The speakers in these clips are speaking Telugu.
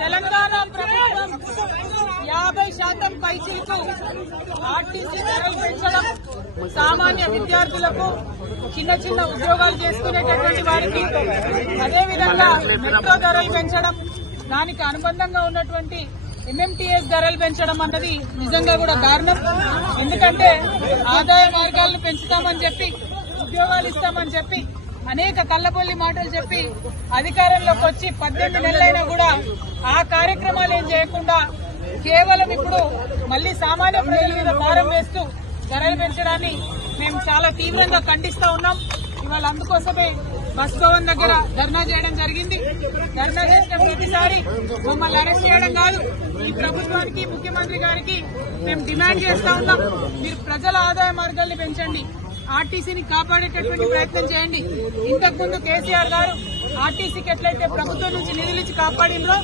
తెలంగాణ ప్రభుత్వం 50% పైసలకు ఆర్టీసీ ధరలు పెంచడం, సామాన్య విద్యార్థులకు చిన్న చిన్న ఉద్యోగాలు చేసుకునేటటువంటి వారికి, అదేవిధంగా మెట్రో ధరలు పెంచడం, దానికి అనుబంధంగా ఉన్నటువంటి MMTS ధరలు పెంచడం అన్నది నిజంగా కూడా దారుణం. ఎందుకంటే ఆదాయ మార్గాలను పెంచుతామని చెప్పి, ఉద్యోగాలు ఇస్తామని చెప్పి, అనేక కళ్ళబొల్లి మాటలు చెప్పి అధికారంలోకి వచ్చి 18 నెలలైనా కూడా ఆ కార్యక్రమాలు ఏం చేయకుండా కేవలం ఇప్పుడు మళ్లీ సామాన్య ప్రజల మీద భారం వేస్తూ ధరలు పెంచడాన్ని మేము చాలా తీవ్రంగా ఖండిస్తా ఉన్నాం. ఇవాళ అందుకోసమే బస్ భవన్ దగ్గర ధర్నా చేయడం జరిగింది. ధర్నా చేసిన ప్రతిసారి మమ్మల్ని అరెస్ట్ చేయడం కాదు, ఈ ప్రభుత్వానికి, ముఖ్యమంత్రి గారికి మేము డిమాండ్ చేస్తా ఉన్నాం, మీరు ప్రజల ఆదాయ మార్గాల్ని పెంచండి, ఆర్టీసీని కాపాడేటటువంటి ప్రయత్నం చేయండి. ఇంతకుముందు కేసీఆర్ గారు ఆర్టీసీకి ఎట్లయితే ప్రభుత్వం నుంచి నిధులిచ్చి కాపాడిందో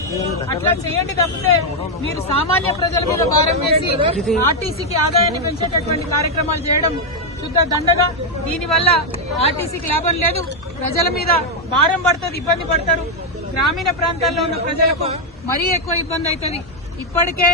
అట్లా చేయండి తప్పితే మీరు సామాన్య ప్రజల మీద భారం వేసి ఆర్టీసీకి ఆదాయాన్ని పెంచేటటువంటి కార్యక్రమాలు చేయడం శుద్ధ దండగా. దీనివల్ల ఆర్టీసీకి లాభం లేదు, ప్రజల మీద భారం పడుతుంది, ఇబ్బంది పడతారు. గ్రామీణ ప్రాంతాల్లో ఉన్న ప్రజలకు మరీ ఎక్కువ ఇబ్బంది అవుతుంది. ఇప్పటికే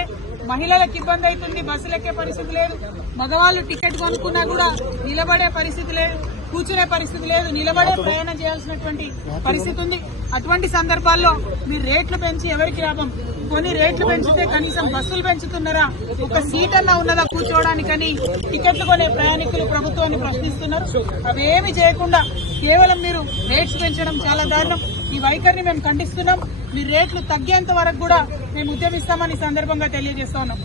మహిళలకు ఇబ్బంది అవుతుంది, బస్సులు ఎక్కే పరిస్థితి లేదు, మగవాళ్లు టికెట్ కొనుక్కున్నా కూడా నిలబడే పరిస్థితి లేదు, కూర్చునే పరిస్థితి లేదు, నిలబడే ప్రయాణం చేయాల్సినటువంటి పరిస్థితి ఉంది. అటువంటి సందర్భాల్లో మీరు రేట్లు పెంచి ఎవరికి లాభం? కొన్ని రేట్లు పెంచితే కనీసం బస్సులు పెంచుతున్నారా? ఒక సీట్ అన్నా ఉన్నదా కూర్చోవడానికని టికెట్లు కొనే ప్రయాణికులు ప్రభుత్వాన్ని ప్రశ్నిస్తున్నారు. అవేమి చేయకుండా కేవలం మీరు రేట్స్ పెంచడం చాలా దారుణం. ఈ వైఖరిని మేము ఖండిస్తున్నాం. మీ రేట్లు తగ్గేంత వరకు కూడా మేము ఉద్యమిస్తామని సందర్భంగా తెలియజేస్తా ఉన్నాం.